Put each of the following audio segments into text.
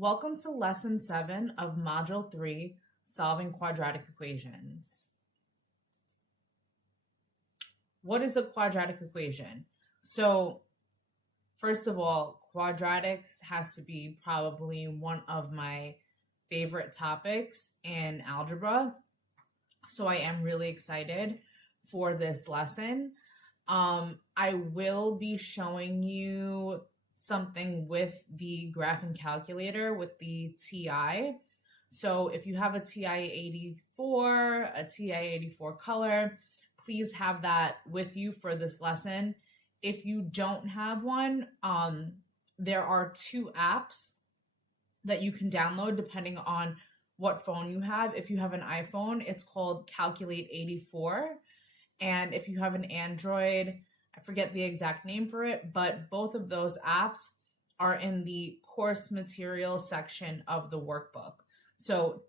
Welcome to Lesson 7 of Module 3, Solving Quadratic Equations. What is a quadratic equation? So, first of all, quadratics has to be probably one of my favorite topics in algebra. So I am really excited for this lesson. I will be showing you something with the graphing calculator with the TI. So if you have a TI-84, a TI-84 color, please have that with you for this lesson. If you don't have one, there are two apps that you can download depending on what phone you have. If you have an iPhone, it's called Calculate 84. And if you have an Android, I forget the exact name for it, but both of those apps are in the course materials section of the workbook. So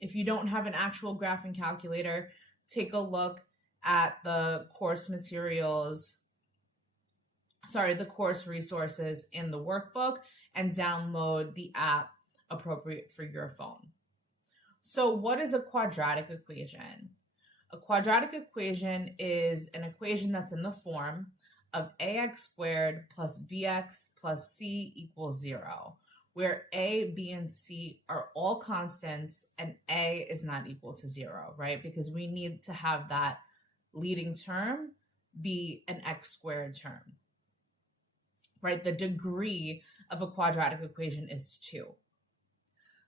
if you don't have an actual graphing calculator, take a look at the course materials, the course resources in the workbook and download the app appropriate for your phone. So what is a quadratic equation? A quadratic equation is an equation that's in the form of ax squared plus bx plus c equals 0, where a, b, and c are all constants and a is not equal to 0, right? Because we need to have that leading term be an x squared term, right? The degree of a quadratic equation is 2.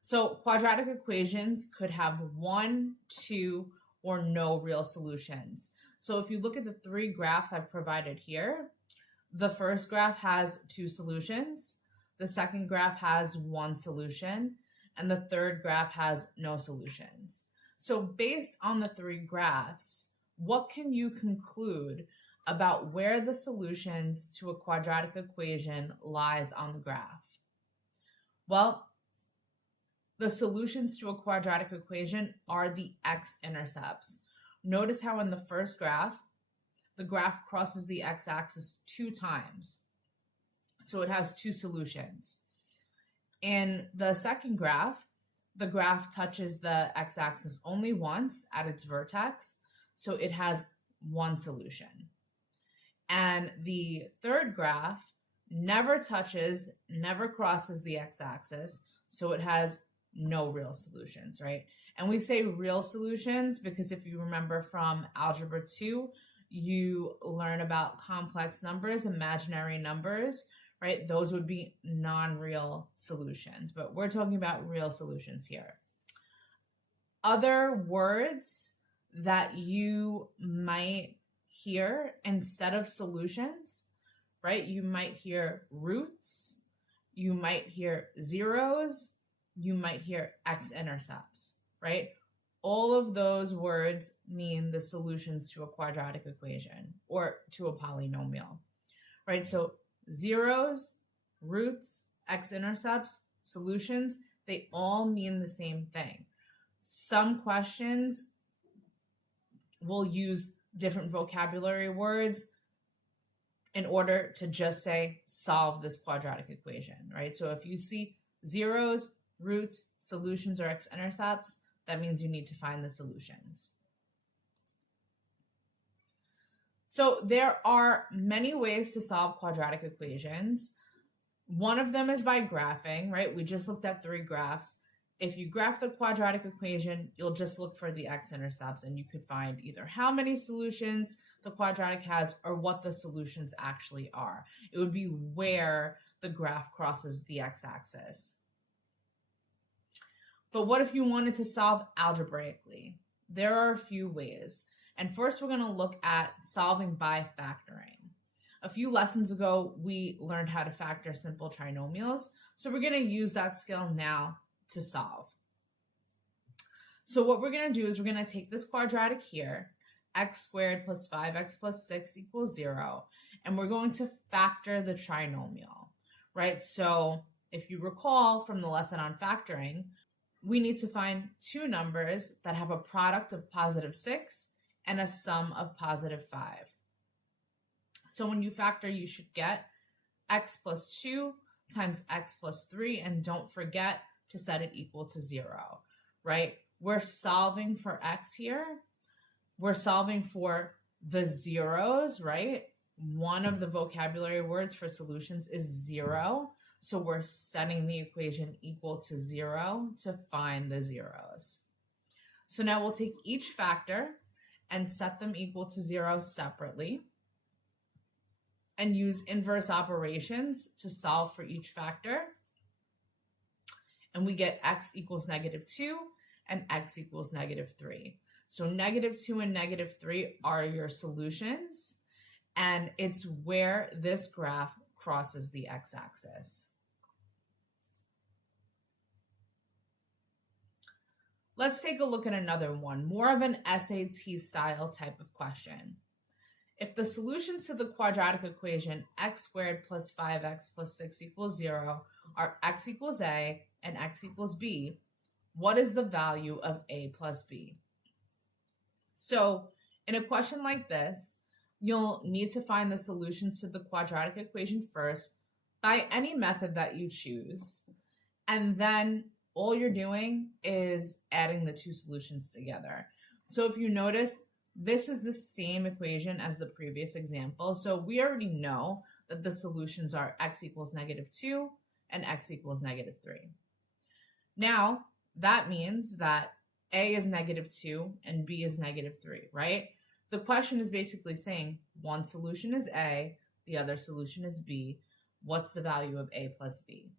So quadratic equations could have 1, 2, or no real solutions. So if you look at the 3 graphs I've provided here, the first graph has 2 solutions, the second graph has 1 solution, and the third graph has no solutions. So based on the 3 graphs, what can you conclude about where the solutions to a quadratic equation lies on the graph? Well, the solutions to a quadratic equation are the x-intercepts. Notice how in the first graph, the graph crosses the x-axis 2 times. So it has 2 solutions. In the second graph, the graph touches the x-axis only once at its vertex. So it has 1 solution. And the third graph never crosses the x-axis. So it has no real solutions, right? And we say real solutions because if you remember from Algebra 2, you learn about complex numbers, imaginary numbers, right? Those would be non-real solutions, but we're talking about real solutions here. Other words that you might hear instead of solutions, right? You might hear roots, you might hear zeros, you might hear x-intercepts, right? All of those words mean the solutions to a quadratic equation or to a polynomial, right? So zeros, roots, x-intercepts, solutions, they all mean the same thing. Some questions will use different vocabulary words in order to just say, solve this quadratic equation, right? So if you see zeros, roots, solutions, or x-intercepts, that means you need to find the solutions. So there are many ways to solve quadratic equations. One of them is by graphing, right? We just looked at 3 graphs. If you graph the quadratic equation, you'll just look for the x-intercepts and you could find either how many solutions the quadratic has or what the solutions actually are. It would be where the graph crosses the x-axis. But what if you wanted to solve algebraically? There are a few ways. And first, we're going to look at solving by factoring. A few lessons ago, we learned how to factor simple trinomials. So we're going to use that skill now to solve. So what we're going to do is we're going to take this quadratic here, x squared plus 5x plus 6 equals 0. And we're going to factor the trinomial, right? So if you recall from the lesson on factoring, we need to find 2 numbers that have a product of positive 6 and a sum of positive 5. So when you factor, you should get x plus 2 times x plus 3, and don't forget to set it equal to 0, right? We're solving for x here. We're solving for the zeros, right? One of the vocabulary words for solutions is 0. So we're setting the equation equal to 0 to find the zeros. So now we'll take each factor and set them equal to 0 separately and use inverse operations to solve for each factor. And we get x equals -2 and x equals -3. So -2 and -3 are your solutions, and it's where this graph crosses the x-axis. Let's take a look at another one, more of an SAT style type of question. If the solutions to the quadratic equation x squared plus 5x plus 6 equals 0 are x equals a and x equals b, what is the value of a plus b? So in a question like this, you'll need to find the solutions to the quadratic equation first by any method that you choose. And then all you're doing is adding the two solutions together. So if you notice, this is the same equation as the previous example. So we already know that the solutions are x equals -2 and x equals -3. Now, that means that a is -2 and b is -3, right? The question is basically saying one solution is a, the other solution is b. What's the value of a plus b?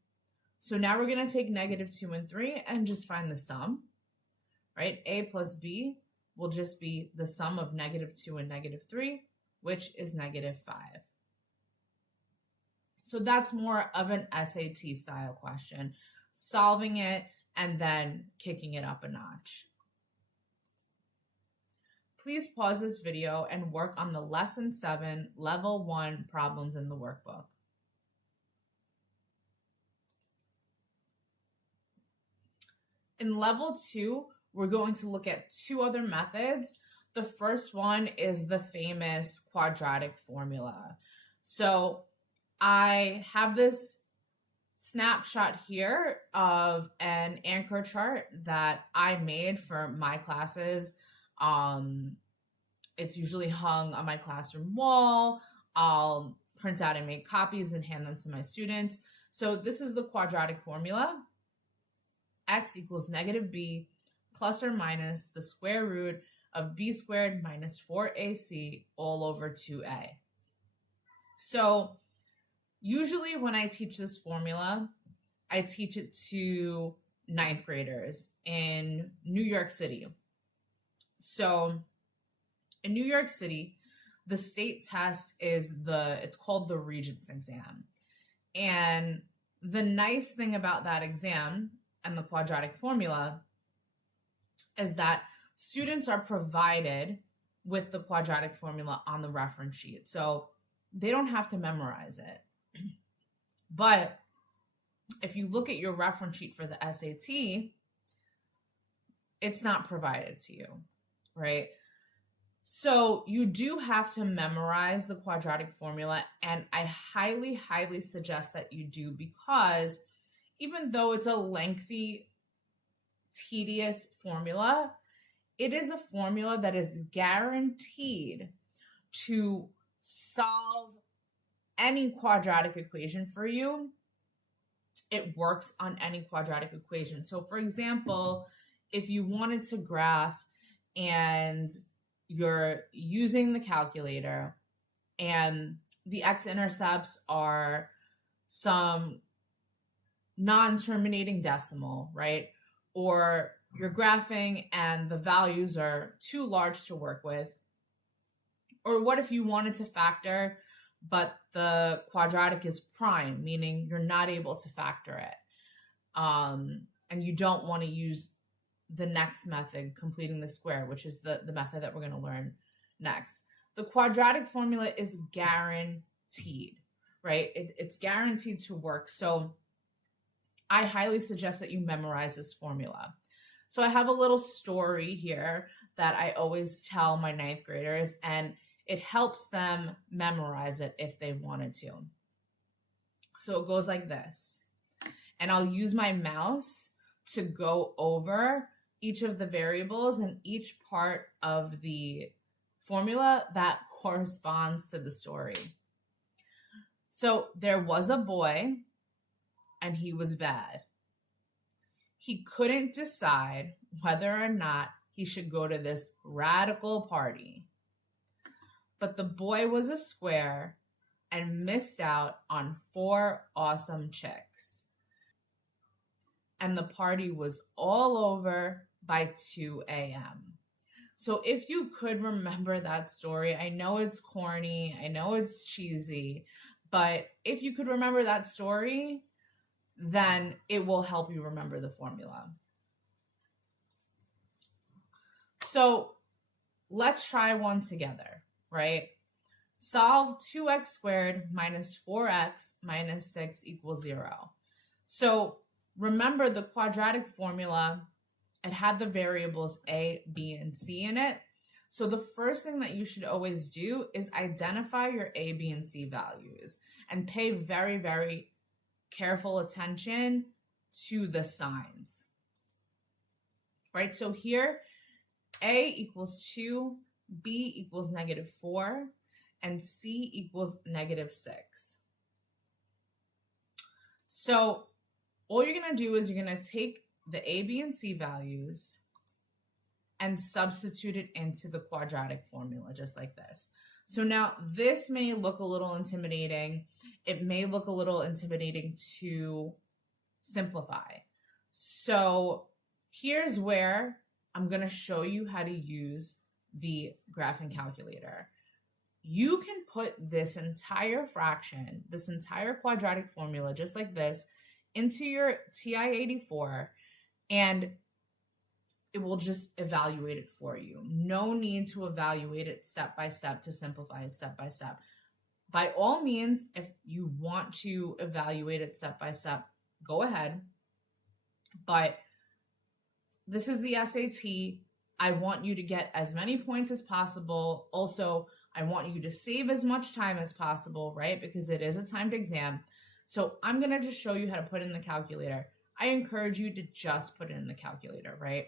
So now we're going to take -2 and 3 and just find the sum, right? A plus b will just be the sum of -2 and -3, which is -5. So that's more of an SAT style question, solving it and then kicking it up a notch. Please pause this video and work on the Lesson 7, Level 1 problems in the workbook. In Level 2, we're going to look at two other methods. The first one is the famous quadratic formula. So I have this snapshot here of an anchor chart that I made for my classes. It's usually hung on my classroom wall. I'll print out and make copies and hand them to my students. So this is the quadratic formula. X equals -b plus or minus the square root of b squared minus 4ac all over 2a. So usually when I teach this formula, I teach it to 9th graders in New York City. So in New York City, the state test is it's called the Regents exam. And the nice thing about that exam and the quadratic formula is that students are provided with the quadratic formula on the reference sheet. So they don't have to memorize it. But if you look at your reference sheet for the SAT, it's not provided to you, right? So you do have to memorize the quadratic formula, and I highly, highly suggest that you do, because even though it's a lengthy, tedious formula, it is a formula that is guaranteed to solve any quadratic equation for you. It works on any quadratic equation. So for example, if you wanted to graph and you're using the calculator and the x-intercepts are some non-terminating decimal, right? Or you're graphing and the values are too large to work with. Or what if you wanted to factor, but the quadratic is prime, meaning you're not able to factor it. And you don't want to use the next method, completing the square, which is the method that we're going to learn next. The quadratic formula is guaranteed, right? It's guaranteed to work. So I highly suggest that you memorize this formula. So I have a little story here that I always tell my 9th graders, and it helps them memorize it if they wanted to. So it goes like this. And I'll use my mouse to go over each of the variables and each part of the formula that corresponds to the story. So there was a boy and he was bad. He couldn't decide whether or not he should go to this radical party. But the boy was a square and missed out on 4 awesome chicks. And the party was all over by 2 a.m. So if you could remember that story, I know it's corny, I know it's cheesy, but if you could remember that story, then it will help you remember the formula. So let's try one together, right? Solve 2x squared minus 4x minus 6 equals 0. So remember the quadratic formula, it had the variables a, b, and c in it. So the first thing that you should always do is identify your a, b, and c values and pay very, very careful attention to the signs, right? So here, a equals 2, b equals -4, and c equals -6. So all you're going to do is you're going to take the a, b, and c values and substitute it into the quadratic formula, just like this. So now this may look a little intimidating. It may look a little intimidating to simplify. So here's where I'm going to show you how to use the graphing calculator. You can put this entire fraction, this entire quadratic formula, just like this, into your TI-84, and it will just evaluate it for you. No need to evaluate it step by step to simplify it step by step. By all means, if you want to evaluate it step by step, go ahead. But this is the SAT. I want you to get as many points as possible. Also, I want you to save as much time as possible, right? Because it is a timed exam. So I'm going to just show you how to put in the calculator. I encourage you to just put it in the calculator, right?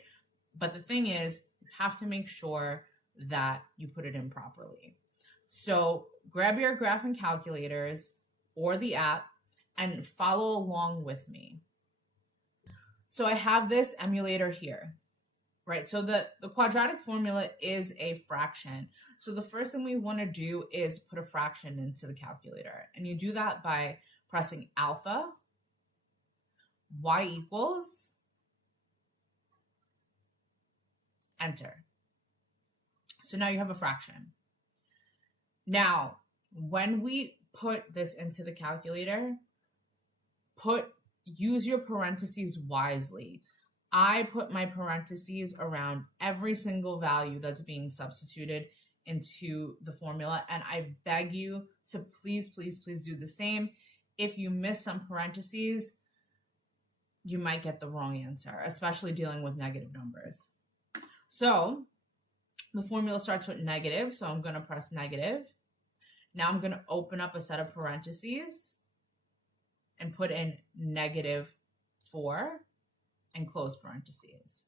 But the thing is, you have to make sure that you put it in properly. So grab your graphing calculators or the app and follow along with me. So I have this emulator here, right? So the quadratic formula is a fraction. So the first thing we want to do is put a fraction into the calculator. And you do that by pressing alpha, y equals, enter. So now you have a fraction. Now, when we put this into the calculator, use your parentheses wisely. I put my parentheses around every single value that's being substituted into the formula, and I beg you to please, please, please do the same. If you miss some parentheses, you might get the wrong answer, especially dealing with negative numbers. So the formula starts with negative, so I'm going to press negative. Now I'm going to open up a set of parentheses and put in -4 and close parentheses.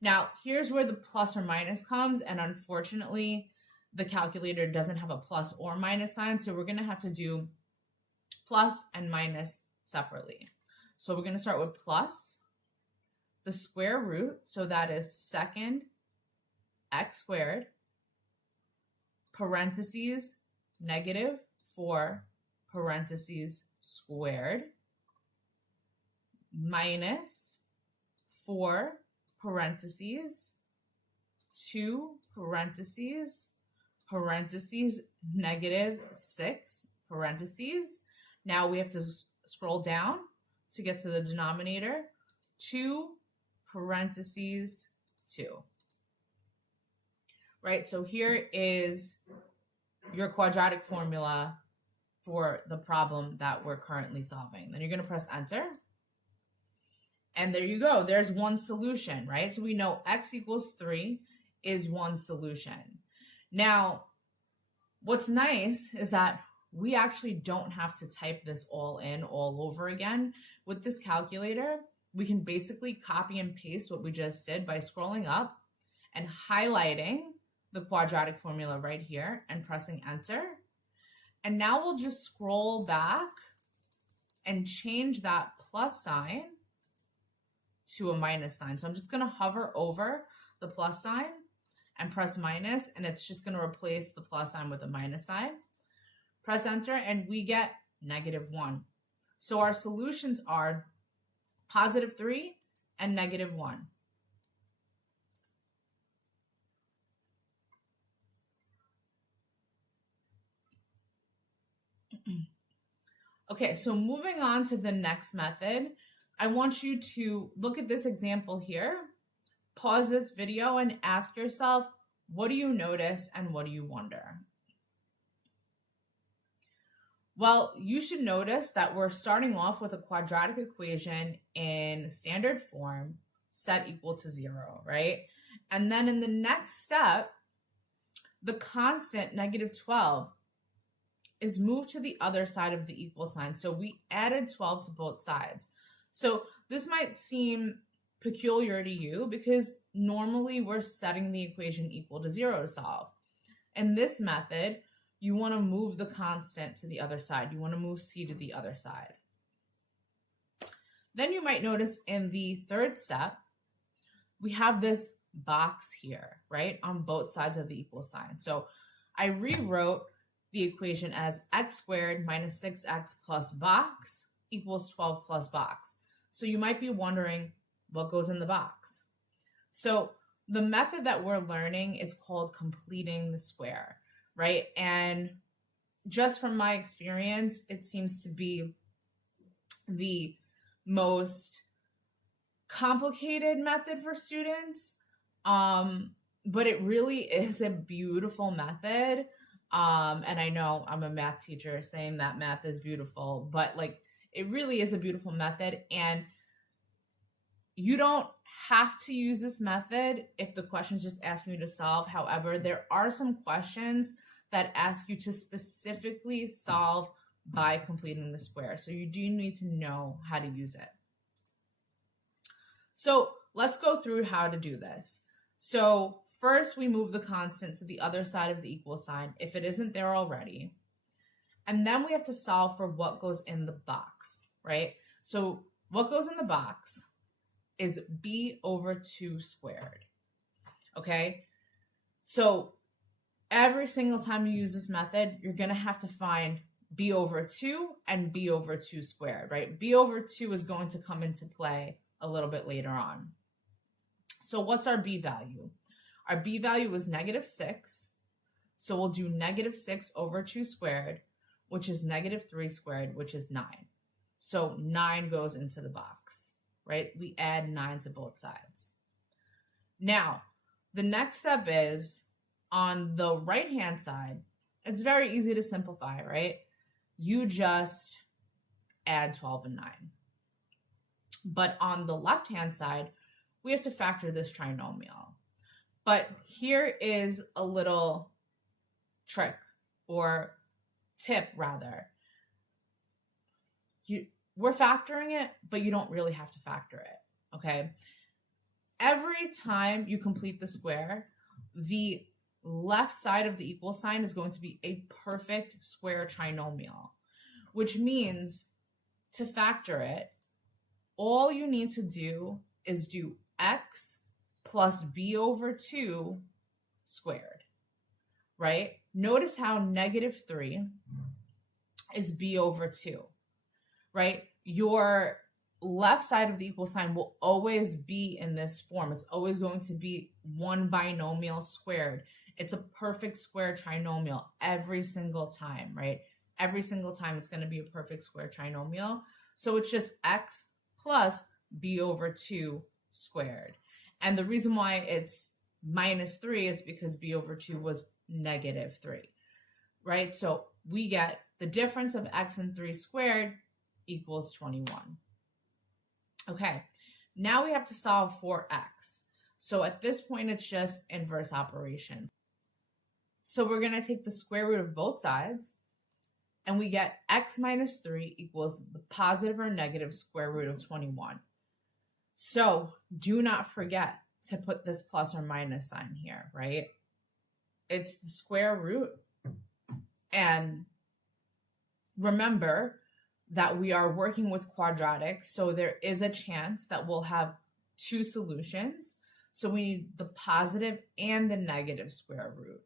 Now, here's where the plus or minus comes, and unfortunately, the calculator doesn't have a plus or minus sign, so we're going to have to do plus and minus separately. So we're going to start with plus, the square root, so that is second x squared, parentheses, -4, parentheses, squared, minus 4, parentheses, 2, parentheses, parentheses, -6, parentheses. Now we have to scroll down to get to the denominator, 2, parentheses, 2. Right, so here is your quadratic formula for the problem that we're currently solving. Then you're going to press enter. And there you go. There's one solution, right? So we know x equals 3 is one solution. Now, what's nice is that we actually don't have to type this all in all over again. With this calculator, we can basically copy and paste what we just did by scrolling up and highlighting the quadratic formula right here and pressing enter. And now we'll just scroll back and change that plus sign to a minus sign. So I'm just going to hover over the plus sign and press minus, and it's just going to replace the plus sign with a minus sign. Press enter, and we get -1. So our solutions are +3 and -1. Okay, so moving on to the next method, I want you to look at this example here, pause this video, and ask yourself, what do you notice and what do you wonder? Well, you should notice that we're starting off with a quadratic equation in standard form, set equal to 0, right? And then in the next step, the constant -12 is moved to the other side of the equal sign. So we added 12 to both sides. So this might seem peculiar to you because normally we're setting the equation equal to 0 to solve. In this method, you want to move the constant to the other side. You want to move c to the other side. Then you might notice in the third step, we have this box here, right, on both sides of the equal sign. So I rewrote the equation as x squared minus 6x plus box equals 12 plus box. So you might be wondering what goes in the box. So the method that we're learning is called completing the square, right? And just from my experience, it seems to be the most complicated method for students, but it really is a beautiful method. And I know I'm a math teacher saying that math is beautiful, but like it really is a beautiful method, and you don't have to use this method if the question's just asking you to solve. However, there are some questions that ask you to specifically solve by completing the square. So you do need to know how to use it. So let's go through how to do this. So first, we move the constant to the other side of the equal sign if it isn't there already. And then we have to solve for what goes in the box, right? So what goes in the box is b/2 squared, okay? So every single time you use this method, you're going to have to find b/2 and b/2 squared, right? b/2 is going to come into play a little bit later on. So what's our b value? Our b value is -6. So we'll do -6/2 squared, which is -3 squared, which is 9. So 9 goes into the box, right? We add 9 to both sides. Now, the next step is on the right-hand side. It's very easy to simplify, right? You just add 12 and 9. But on the left-hand side, we have to factor this trinomial. But here is a little trick, or tip rather. We're factoring it, but you don't really have to factor it, okay? Every time you complete the square, the left side of the equal sign is going to be a perfect square trinomial, which means to factor it, all you need to do is do x plus b/2 squared, right? Notice how -3 is b/2, right? Your left side of the equal sign will always be in this form. It's always going to be one binomial squared. It's a perfect square trinomial every single time, right? Every single time it's going to be a perfect square trinomial. So it's just x plus b/2 squared. And the reason why it's -3 is because b/2 was -3, right? So we get the difference of x and 3 squared equals 21. Okay, now we have to solve for x. So at this point, it's just inverse operations. So we're going to take the square root of both sides, and we get x minus 3 equals the positive or negative square root of 21. So do not forget to put this plus or minus sign here, right? It's the square root. And remember that we are working with quadratics, so there is a chance that we'll have two solutions. So we need the positive and the negative square root.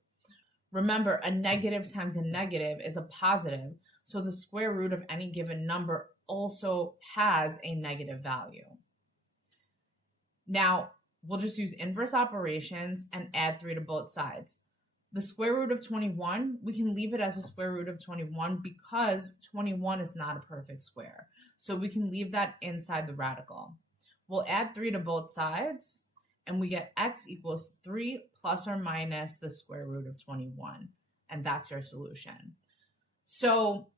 Remember, a negative times a negative is a positive, so the square root of any given number also has a negative value. Now, we'll just use inverse operations and add 3 to both sides. The square root of 21, we can leave it as a square root of 21 because 21 is not a perfect square. So we can leave that inside the radical. We'll add 3 to both sides, and we get x equals 3 plus or minus the square root of 21. And that's your solution. So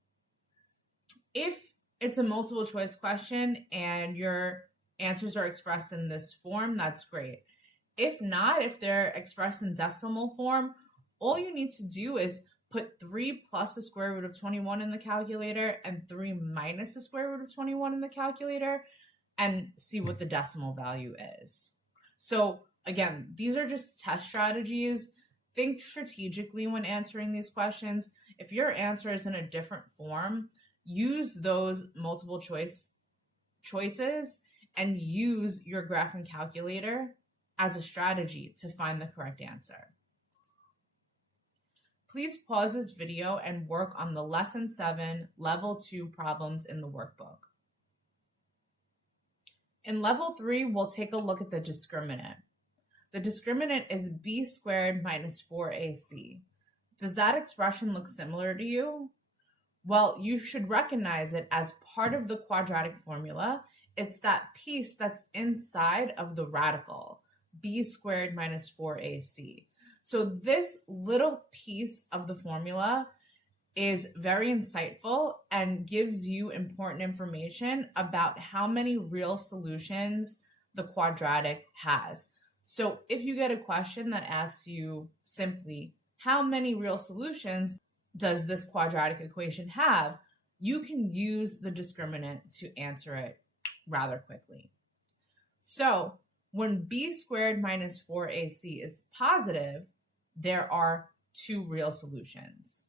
if it's a multiple choice question and your answers are expressed in this form, that's great. If not, if they're expressed in decimal form, all you need to do is put 3 plus the square root of 21 in the calculator and 3 minus the square root of 21 in the calculator and see what the decimal value is. So again, these are just test strategies. Think strategically when answering these questions. If your answer is in a different form, use those multiple choices and use your graphing calculator as a strategy to find the correct answer. Please pause this video and work on the Lesson 7 Level 2 problems in the workbook. In Level 3, we'll take a look at the discriminant. The discriminant is b squared minus 4ac. Does that expression look similar to you? Well, you should recognize it as part of the quadratic formula. It's that piece that's inside of the radical, b squared minus 4ac. So this little piece of the formula is very insightful and gives you important information about how many real solutions the quadratic has. So if you get a question that asks you simply, how many real solutions does this quadratic equation have? You can use the discriminant to answer it rather quickly. So when b squared minus 4ac is positive, there are 2 real solutions.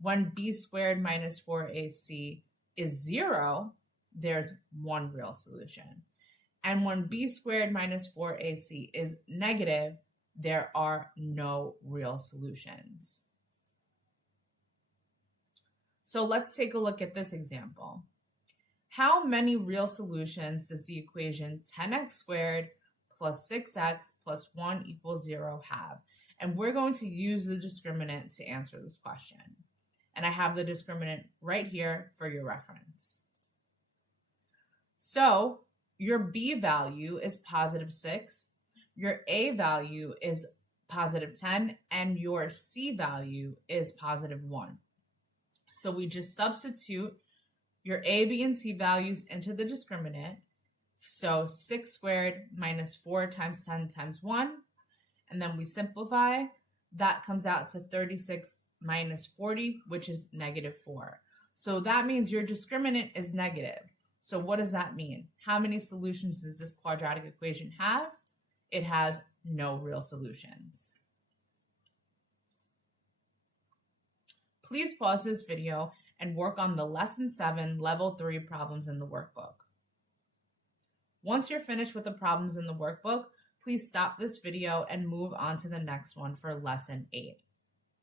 When b squared minus 4ac is 0, there's 1 real solution. And when b squared minus 4ac is negative, there are no real solutions. So let's take a look at this example. How many real solutions does the equation 10x squared plus 6x plus 1 equals 0 have? And we're going to use the discriminant to answer this question. And I have the discriminant right here for your reference. So your b value is positive 6, your a value is positive 10, and your c value is positive 1. So we just substitute your a, b, and c values into the discriminant. So 6 squared minus 4 times 10 times 1. And then we simplify. That comes out to 36 minus 40, which is negative 4. So that means your discriminant is negative. So what does that mean? How many solutions does this quadratic equation have? It has no real solutions. Please pause this video and work on the Lesson 7 Level 3 problems in the workbook. Once you're finished with the problems in the workbook, please stop this video and move on to the next one for Lesson 8.